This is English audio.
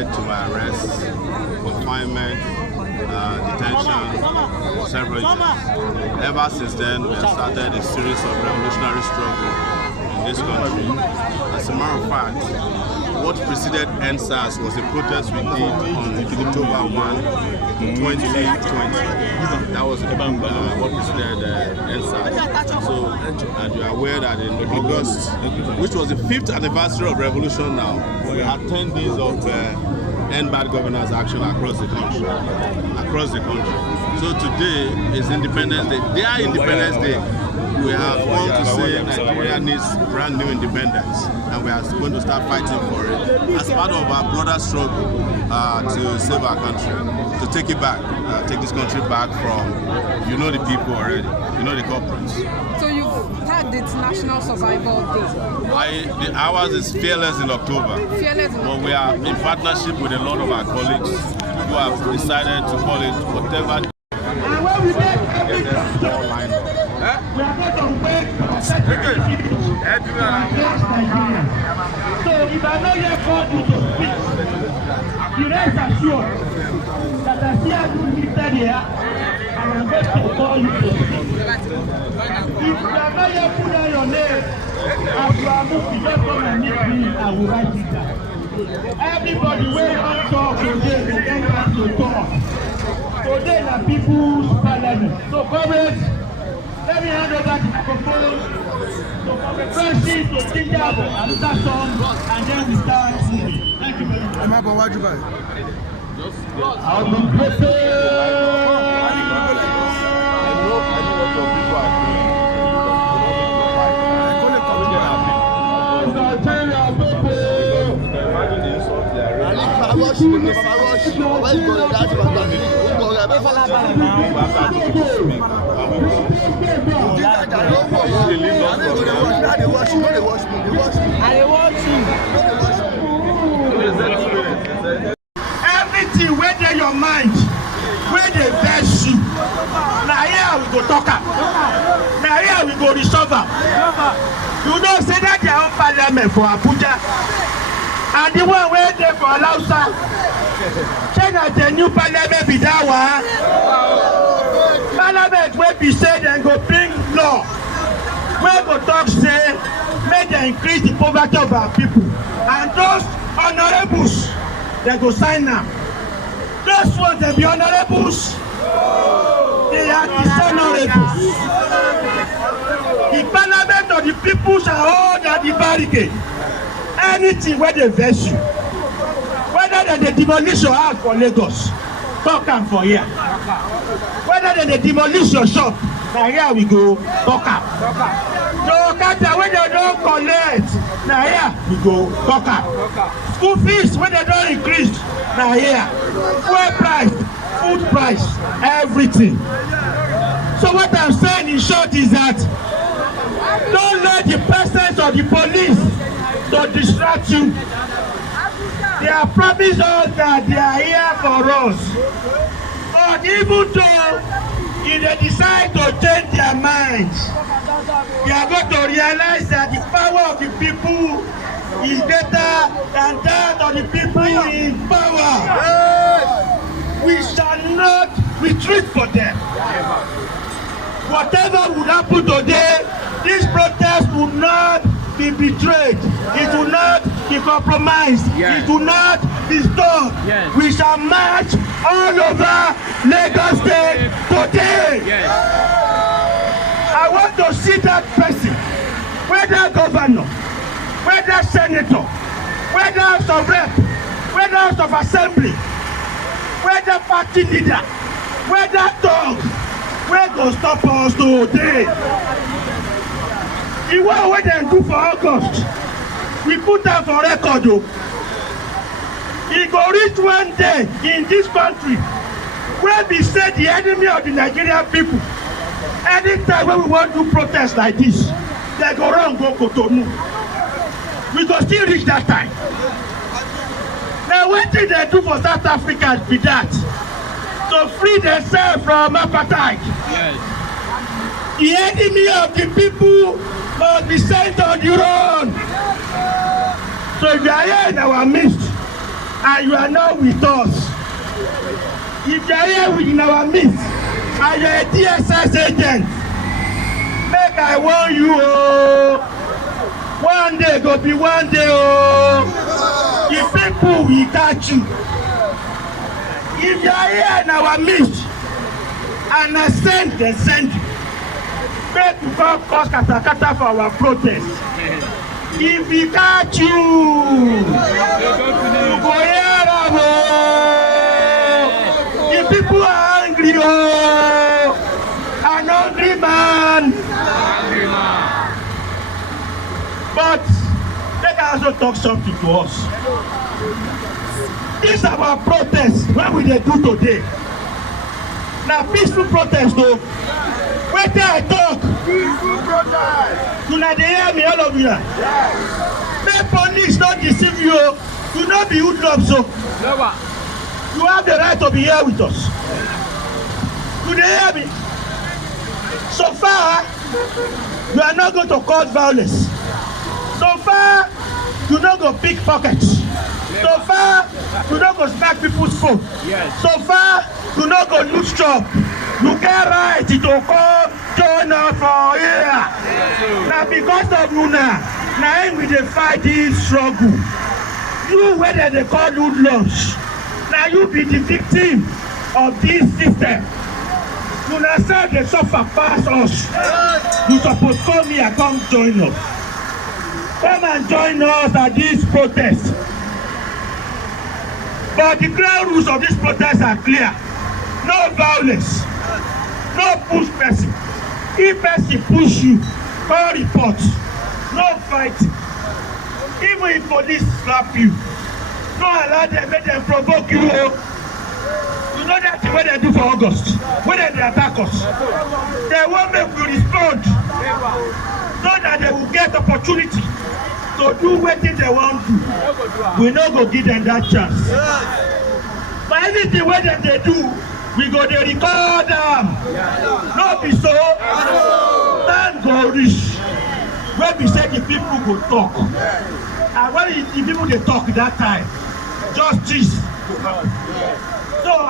led to my arrest, confinement, detention for several years. Ever since then, we have started a series of revolutionary struggles in this country. As a matter of fact, what preceded NSAS was a protest we did on October 1, 2020. That was what preceded NSAS. So, and you are aware that in August, which was the 5th anniversary of revolution now, we had 10 days of end bad governance action across the country. So today is Independence Day. Their Independence Day. We have come to say Nigeria needs brand new independence, and we are going to start fighting for it as part of our broader struggle to save our country, to take it back, take this country back from, the people already, the corporates. So you've had the National Survival Day. Ours is Fearless in October. But we are in partnership with a lot of our colleagues who have decided to call it whatever. We are not on way to So if I know you called you to speak, you rest assured that I see you lifted here and I'm going to call you to speak. If you are not yet put down your name, as you are moving, just come and meet me, I will write it down. Everybody will not talk today, they don't have to talk. Today are people's parliament. So comrades, let me hand over the microphone to Francis, to Tinubu, and that song, and then we start moving. Thank you very much. I'm up on what you buy. I'll be present. I know what your people are doing. Imagine the insult they are everything where they your mind, where they vex you. Now here we go talk up. Now here we go resolve up. You don't say that your own parliament for Abuja. And the one where they for Lausa. Say that the new parliament be that one. Parliament will be said and go bring law. Where go talk say, make them increase the poverty of our people. And those honorables, they go sign now. Those ones they be honorables. They are dishonorables. The parliament of the people shall hold at the barricade. Anything where they vex you. Whether they demolish your house for Lagos, talk am for here. Whether they demolish your shop, now here we go, talk am. No Okada when they don't collect, now here we go, talk am. School fees when they don't increase, now here. Fuel price, food price, everything. So what I'm saying in short is that don't let the presence of the police to distract you. They have promised us that they are here for us. But even though if they decide to change their minds, they are going to realize that the power of the people is greater than that of the people in power. We shall not retreat for them. Whatever would happen today, this protest will not be betrayed. It will not be compromised. It will not be stopped. We shall march all over Lagos State today. I want to see that person, whether governor, whether senator, whether House of Rep, whether House of Assembly, whether party leader, whether dog, where go stop us today. The one what they do for August, we put that for record. It go reach one day in this country where we say the enemy of the Nigerian people. Anytime when we want to protest like this, they go around go Cotonou. We go still reach that time. Now what did they do for South Africa be that? To free themselves from apartheid. The enemy of the people must be sent on the run. So if you are here in our midst, and you are not with us, if you are here in our midst and you are a DSS agent, make I warn you one day go be one day the people will catch you. If you are here in our midst and they send you, make you come cause katakata for our protest. If we catch you, you go hear am the people are angry an hungry man. But they can also talk something to us. This is our protest wey we dey do today. Na peaceful protest o. Wetin I talk? Peaceful protest. Una dey hear me, all of you? Make police no deceive you o. You no be hoodlums o. You have the right to be here with us. You dey hear me? So far, you are not going to cause violence. So far, you no go pickpockets. So far, you no go snatch people's phone. So far, you no go lose job. You get right to come join us for here. Now because of una, now we dey fight this struggle. You whether they call you lunch, now you be the victim of this system. Una say they suffer pass us. You suppose come here and come join us. Come and join us at this protest. But the ground rules of this protest are clear. No violence. No push person. If person push you, call report. No fighting. Even if police slap you, don't allow them, make them provoke you. You know that what they do for August, when they attack us, they won't make you respond, so that they will get opportunity to do what they want to. We no go give them that chance. But anything what they do, we go to record them. No be so. Time go reach when we say the people go talk, and when the people they talk that time, justice. So.